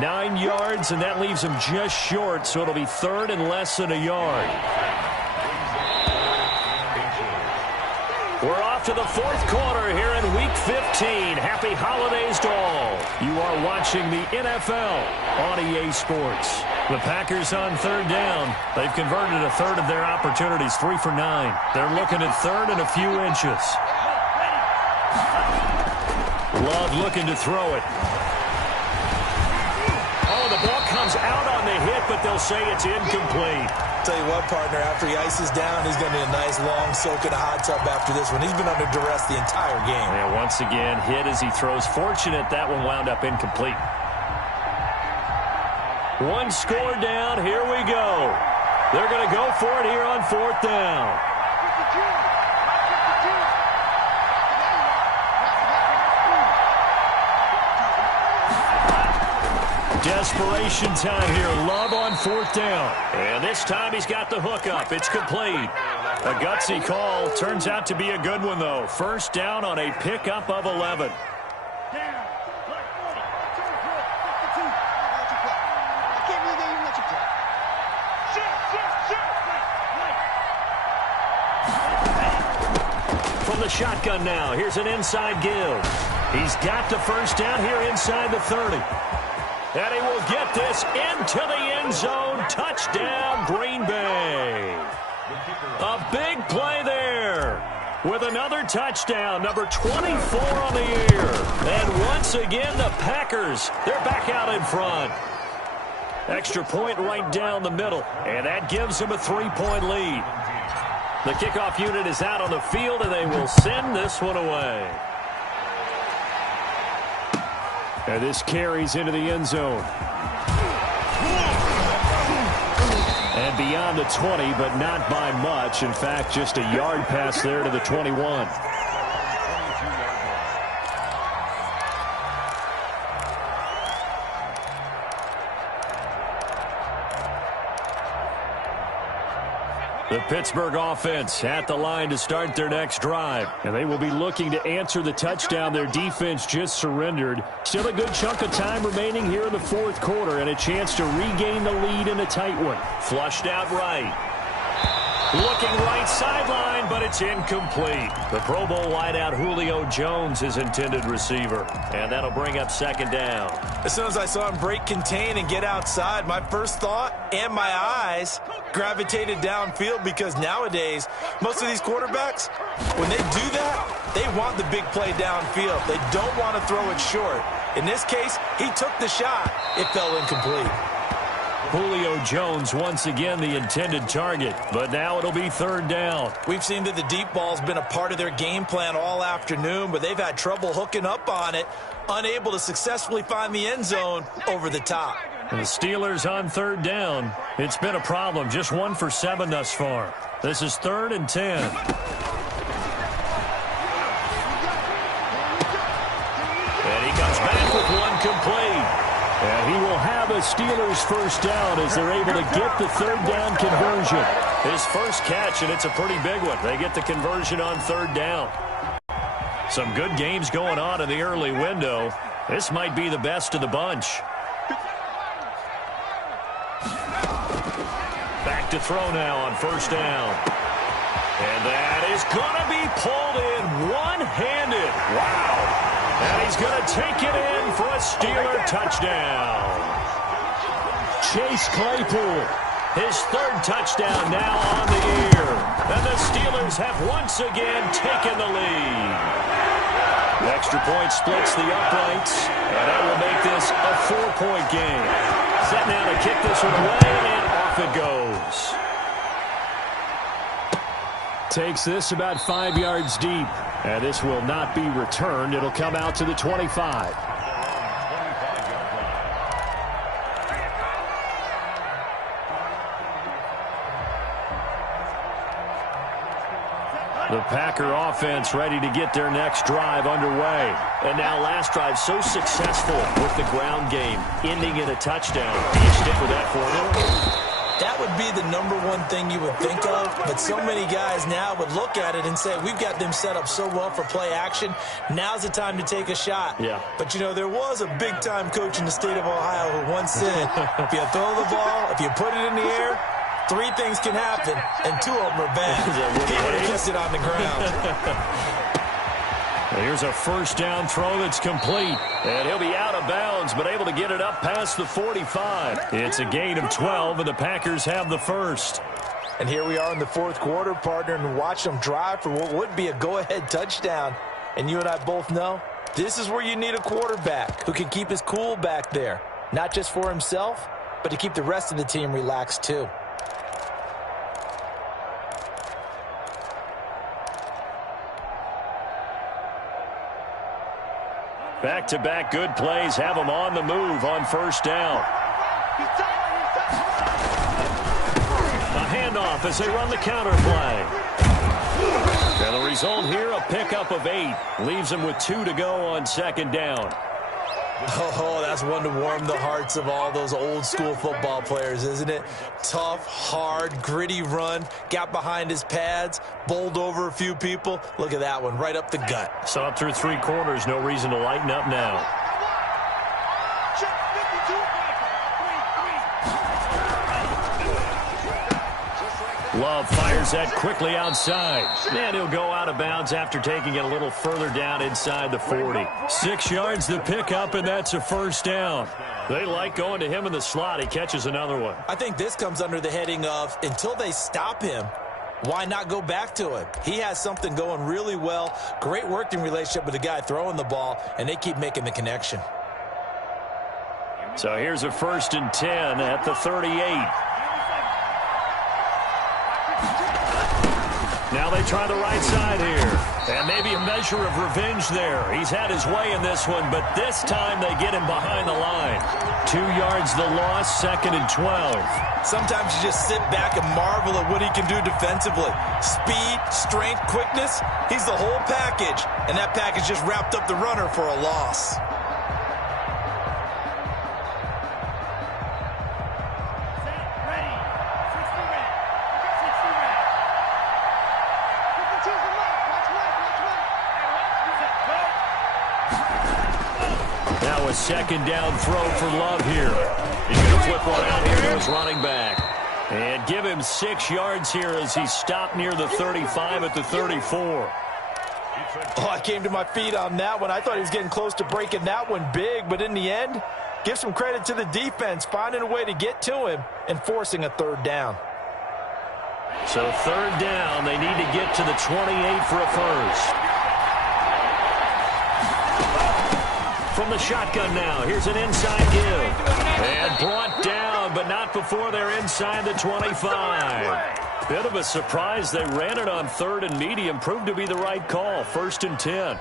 9 yards, and that leaves him just short, so it'll be 3rd and less than a yard. We're off to the 4th quarter here in Week 15. Happy holidays to all. You are watching the NFL on EA Sports. The Packers on 3rd down. They've converted a third of their opportunities, 3 for 9. They're looking at 3rd and a few inches. Love looking to throw it. Oh, the ball comes out on the hit, but they'll say it's incomplete. Tell you what, partner, after he ices down, he's going to be a nice long soak in a hot tub after this one. He's been under duress the entire game. Yeah, once again, hit as he throws. Fortunate that one wound up incomplete. 1 score down. Here we go. They're going to go for it here on 4th down. Desperation time here. Love on 4th down. And this time he's got the hook up. It's complete. A gutsy call. Turns out to be a good one, though. First down on a pickup of 11. the shotgun now. Here's an inside give. He's got the first down here inside the 30. And he will get this into the end zone. Touchdown, Green Bay. A big play there with another touchdown, number 24 on the year. And once again, the Packers, they're back out in front. Extra point right down the middle, and that gives them a 3-point lead. The kickoff unit is out on the field, and they will send this one away. And this carries into the end zone. And beyond the 20, but not by much. In fact, just a yard pass there to the 21. The Pittsburgh offense at the line to start their next drive. And they will be looking to answer the touchdown their defense just surrendered. Still a good chunk of time remaining here in the fourth quarter and a chance to regain the lead in a tight one. Flushed out right. Looking right sideline, but it's incomplete. The Pro Bowl wideout Julio Jones is intended receiver. And that'll bring up second down. As soon as I saw him break contain and get outside, my first thought and my eyes gravitated downfield, because nowadays, most of these quarterbacks, when they do that, they want the big play downfield. They don't want to throw it short. In this case, he took the shot. It fell incomplete. Julio Jones once again the intended target, but now it'll be third down. We've seen that the deep ball's been a part of their game plan all afternoon, but they've had trouble hooking up on it, unable to successfully find the end zone over the top. And the Steelers on third down. It's been a problem, just 1 for 7 thus far. This is 3rd and 10. And he comes back with one complete. And he will have a Steelers first down as they're able to get the third down conversion. His first catch, and it's a pretty big one. They get the conversion on third down. Some good games going on in the early window. This might be the best of the bunch. Back to throw now on first down. And that is going to be pulled in one-handed. Wow. And he's going to take it in for a Steeler touchdown. Chase Claypool, his 3rd touchdown now on the year. And the Steelers have once again taken the lead. The extra point splits the uprights, and that will make this a 4-point game. Set now to kick this one away, and off it goes. Takes this about 5 yards deep. And this will not be returned. It'll come out to the 25. The Packer offense ready to get their next drive underway. And now last drive so successful with the ground game, ending in a touchdown. Do you stick with that formula? That would be the #1 thing you would think of, but so many guys now would look at it and say, we've got them set up so well for play action. Now's the time to take a shot. Yeah. But, you know, there was a big-time coach in the state of Ohio who once said, if you throw the ball, if you put it in the air, 3 things can happen, and 2 of them are bad. He would have kept it on the ground. Here's a first down throw that's complete. And he'll be out of bounds, but able to get it up past the 45. It's a gain of 12, and the Packers have the first. And here we are in the fourth quarter, partner, and watch them drive for what would be a go-ahead touchdown. And you and I both know this is where you need a quarterback who can keep his cool back there. Not just for himself, but to keep the rest of the team relaxed too. Back-to-back good plays have them on the move on first down. A handoff as they run the counter play. And the result here, a pickup of 8. Leaves them with 2 to go on second down. Oh, that's one to warm the hearts of all those old-school football players, isn't it? Tough, hard, gritty run, got behind his pads, bowled over a few people. Look at that one, right up the gut. So up through 3 quarters, no reason to lighten up now. Love fires that quickly outside. And he'll go out of bounds after taking it a little further down inside the 40. 6 yards to pick up, and that's a first down. They like going to him in the slot. He catches another one. I think this comes under the heading of until they stop him, why not go back to it? He has something going really well. Great working relationship with the guy throwing the ball, and they keep making the connection. So here's a 1st and 10 at the 38. Now they try the right side here. And maybe a measure of revenge there. He's had his way in this one, but this time they get him behind the line. 2 yards the loss, 2nd and 12. Sometimes you just sit back and marvel at what he can do defensively. Speed, strength, quickness. He's the whole package. And that package just wrapped up the runner for a loss. Now a 2nd down throw for Love here. He's going to flip one out here to his running back. And give him 6 yards here as he stopped near the 35 at the 34. Oh, I came to my feet on that one. I thought he was getting close to breaking that one big, but in the end, give some credit to the defense, finding a way to get to him and forcing a 3rd down. So 3rd down, they need to get to the 28 for a first. From the shotgun now, here's an inside give. And brought down, but not before they're inside the 25. Bit of a surprise. They ran it on 3rd and medium. Proved to be the right call. 1st and 10. And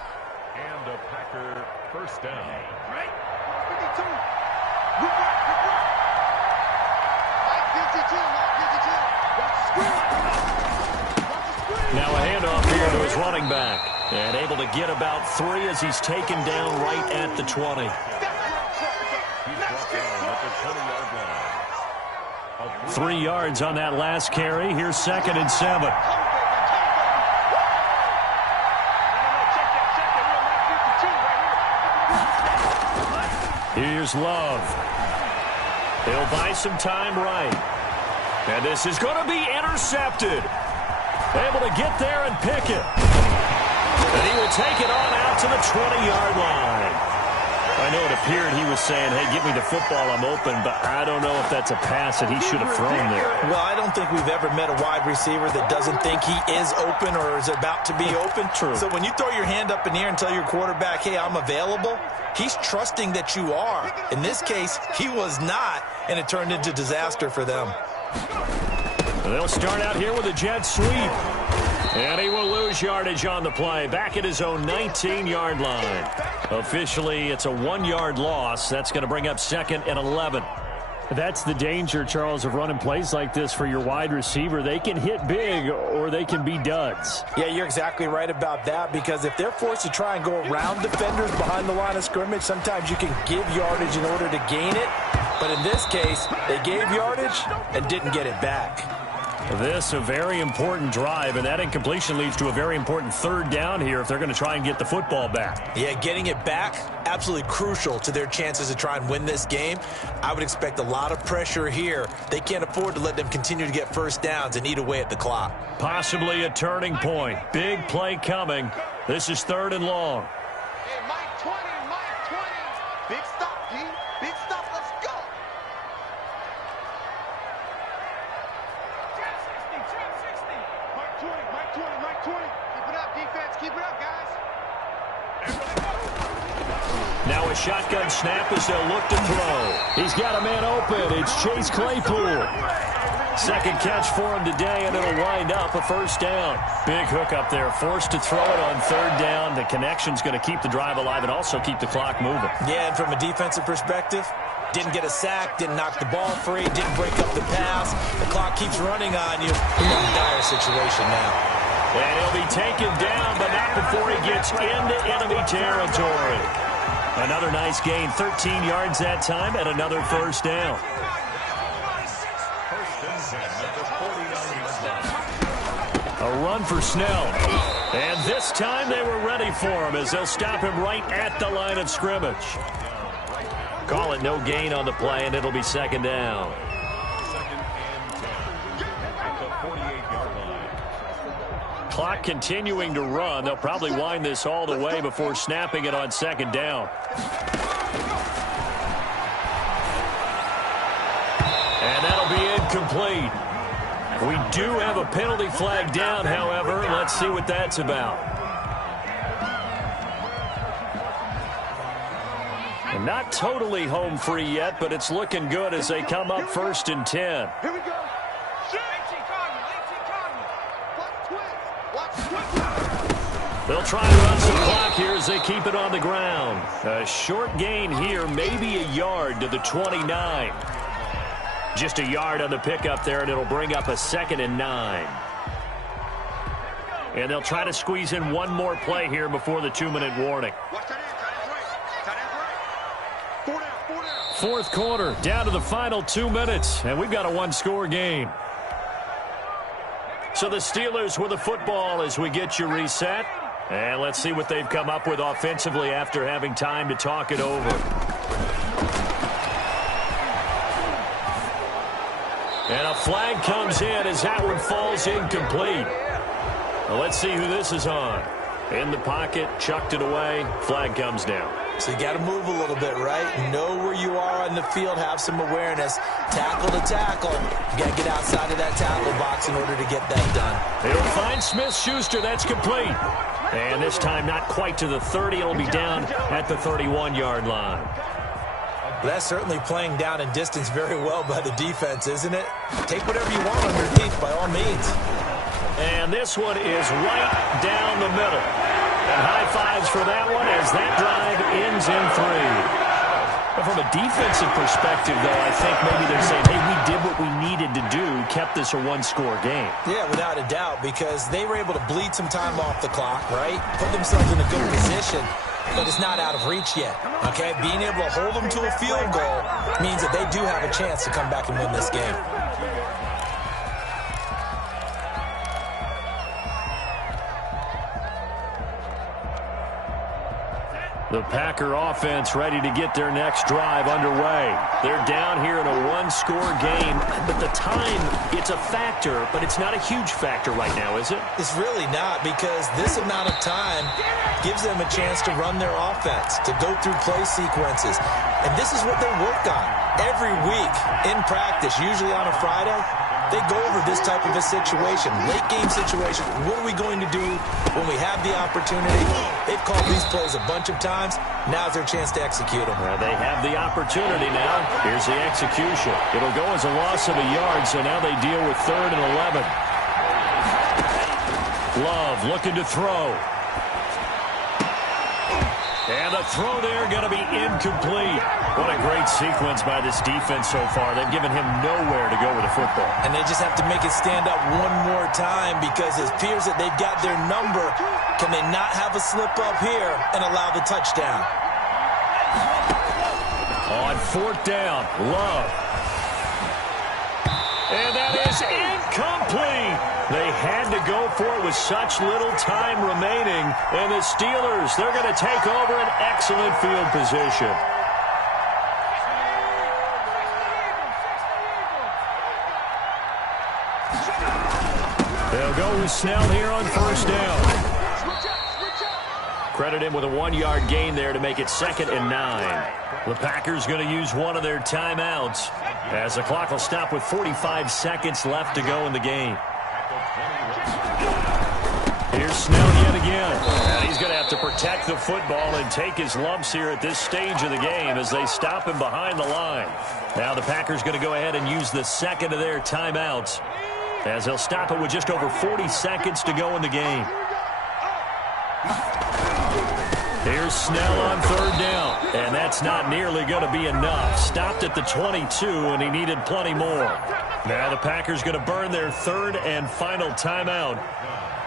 a Packer first down. Now a handoff here to his running back. And able to get about 3 as he's taken down right at the 20. 3 yards on that last carry. Here's 2nd and 7. Here's Love. He'll buy some time right. And this is going to be intercepted. Able to get there and pick it. And he will take it on out to the 20-yard line. I know it appeared he was saying, hey, give me the football, I'm open, but I don't know if that's a pass that he should have thrown there. Well, I don't think we've ever met a wide receiver that doesn't think he is open or is about to be open. True. So when you throw your hand up in the air and tell your quarterback, hey, I'm available, he's trusting that you are. In this case, he was not, and it turned into disaster for them. They'll start out here with a jet sweep. And he will lose yardage on the play. Back at his own 19-yard line. Officially, it's a 1-yard loss. That's going to bring up 2nd and 11. That's the danger, Charles, of running plays like this for your wide receiver. They can hit big or they can be duds. Yeah, you're exactly right about that, because if they're forced to try and go around defenders behind the line of scrimmage, sometimes you can give yardage in order to gain it. But in this case, they gave yardage and didn't get it back. This a very important drive, and that incompletion leads to a very important 3rd down here if they're going to try and get the football back. Yeah, getting it back, absolutely crucial to their chances to try and win this game. I would expect a lot of pressure here. They can't afford to let them continue to get first downs and eat away at the clock. Possibly a turning point. Big play coming. This is 3rd and long. Hey, Mike 20, Mike 20. Big stop, D. Big stop, let's go. Mike 20. Keep it up, defense. Keep it up, guys. Now a shotgun snap as they'll look to throw. He's got a man open. It's Chase Claypool. 2nd catch for him today, and it'll wind up a first down. Big hook up there. Forced to throw it on 3rd down. The connection's going to keep the drive alive and also keep the clock moving. Yeah, and from a defensive perspective, didn't get a sack, didn't knock the ball free, didn't break up the pass. The clock keeps running on you. You're in a dire situation now. And he'll be taken down, but not before he gets into enemy territory. Another nice gain, 13 yards that time, and another first down. A run for Snell. And this time they were ready for him as they'll stop him right at the line of scrimmage. Call it no gain on the play, and it'll be 2nd down. 2nd and 10 at the 48 clock continuing to run. They'll probably wind this all the way before snapping it on second down. And that'll be incomplete. We do have a penalty flag down, however. Let's see what that's about. And not totally home free yet, but it's looking good as they come up 1st and 10. Here we go. They'll try to run some clock here as they keep it on the ground. A short gain here, maybe a yard to the 29. Just a yard on the pickup there, and it'll bring up a 2nd and 9. And they'll try to squeeze in one more play here before the 2-minute warning. Fourth quarter, down to the final 2 minutes, and we've got a one-score game. So the Steelers with the football as we get you reset. And let's see what they've come up with offensively after having time to talk it over. And a flag comes in as that one falls incomplete. Well, let's see who this is on. In the pocket, chucked it away, flag comes down. So you got to move a little bit, right? Know where you are on the field, have some awareness. Tackle to tackle. You got to get outside of that tackle box in order to get that done. He'll find Smith-Schuster. That's complete. And this time not quite to the 30. It'll be down at the 31-yard line. That's certainly playing down in distance very well by the defense, isn't it? Take whatever you want underneath, by all means. And this one is right down the middle. And high fives for that one as that drive ends in 3. But from a defensive perspective, though, I think maybe they're saying, hey, we did what we needed to do, kept this a one-score game. Yeah, without a doubt, because they were able to bleed some time off the clock, right? Put themselves in a good position, but it's not out of reach yet, okay? Being able to hold them to a field goal means that they do have a chance to come back and win this game. The Packer offense ready to get their next drive underway. They're down here in a one-score game, but the time, it's a factor, but it's not a huge factor right now, is it? It's really not, because this amount of time gives them a chance to run their offense, to go through play sequences. And this is what they work on every week in practice, usually on a Friday. They go over this type of a situation, late game situation. What are we going to do when we have the opportunity? They've called these plays a bunch of times. Now's their chance to execute them. Well, they have the opportunity now. Here's the execution. It'll go as a loss of a yard, so now they deal with 3rd and 11. Love looking to throw. And the throw there going to be incomplete. What a great sequence by this defense so far. They've given him nowhere to go with the football. And they just have to make it stand up one more time, because it appears that they've got their number. Can they not have a slip up here and allow the touchdown? On 4th down, Love. And that is incomplete. They had to go for it with such little time remaining. And the Steelers, they're going to take over an excellent field position. They'll go with Snell here on 1st down. Credit him with a 1-yard gain there to make it 2nd and 9. The Packers going to use one of their timeouts as the clock will stop with 45 seconds left to go in the game. Here's Snell yet again. And he's going to have to protect the football and take his lumps here at this stage of the game as they stop him behind the line. Now the Packers going to go ahead and use the 2nd of their timeouts as they'll stop it with just over 40 seconds to go in the game. Here's Snell on 3rd down, and that's not nearly going to be enough. Stopped at the 22, and he needed plenty more. Now the Packers going to burn their 3rd and final timeout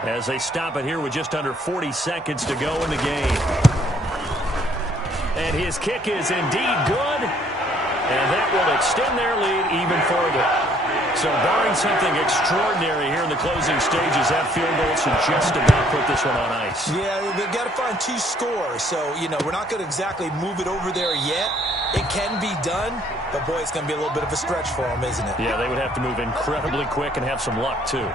as they stop it here with just under 40 seconds to go in the game. And his kick is indeed good, and that will extend their lead even further. So barring something extraordinary here in the closing stages, that field goal should just about put this one on ice. Yeah, they've got to find 2 scores. So, we're not going to exactly move it over there yet. It can be done, but, boy, it's going to be a little bit of a stretch for them, isn't it? Yeah, they would have to move incredibly quick and have some luck, too.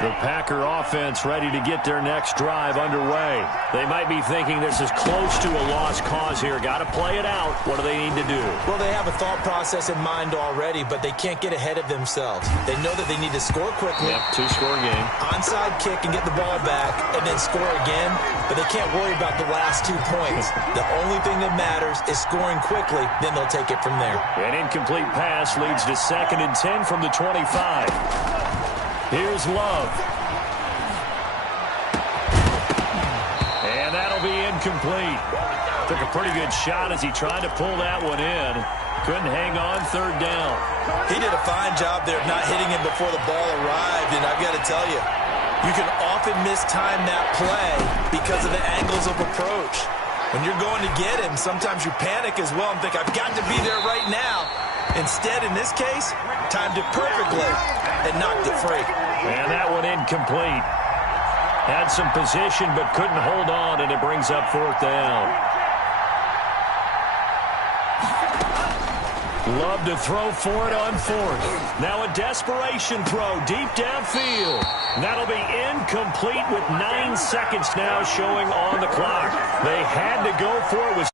The Packer offense ready to get their next drive underway. They might be thinking this is close to a lost cause here. Got to play it out. What do they need to do? Well, they have a thought process in mind already, but they can't get ahead of themselves. They know that they need to score quickly. Yep, two-score game. Onside kick and get the ball back and then score again, but they can't worry about the last 2 points. The only thing that matters is scoring quickly, then they'll take it from there. An incomplete pass leads to 2nd and 10 from the 25. Here's Love. And that'll be incomplete. Took a pretty good shot as he tried to pull that one in. Couldn't hang on 3rd down. He did a fine job there of not hitting him before the ball arrived, and I've got to tell you, you can often mistime that play because of the angles of approach. When you're going to get him, sometimes you panic as well and think, I've got to be there right now. Instead, in this case, timed it perfectly and knocked it free. And that one incomplete. Had some position but couldn't hold on, and it brings up 4th down. Love to throw for it on 4th. Now a desperation throw deep downfield. That'll be incomplete with 9 seconds now showing on the clock. They had to go for it with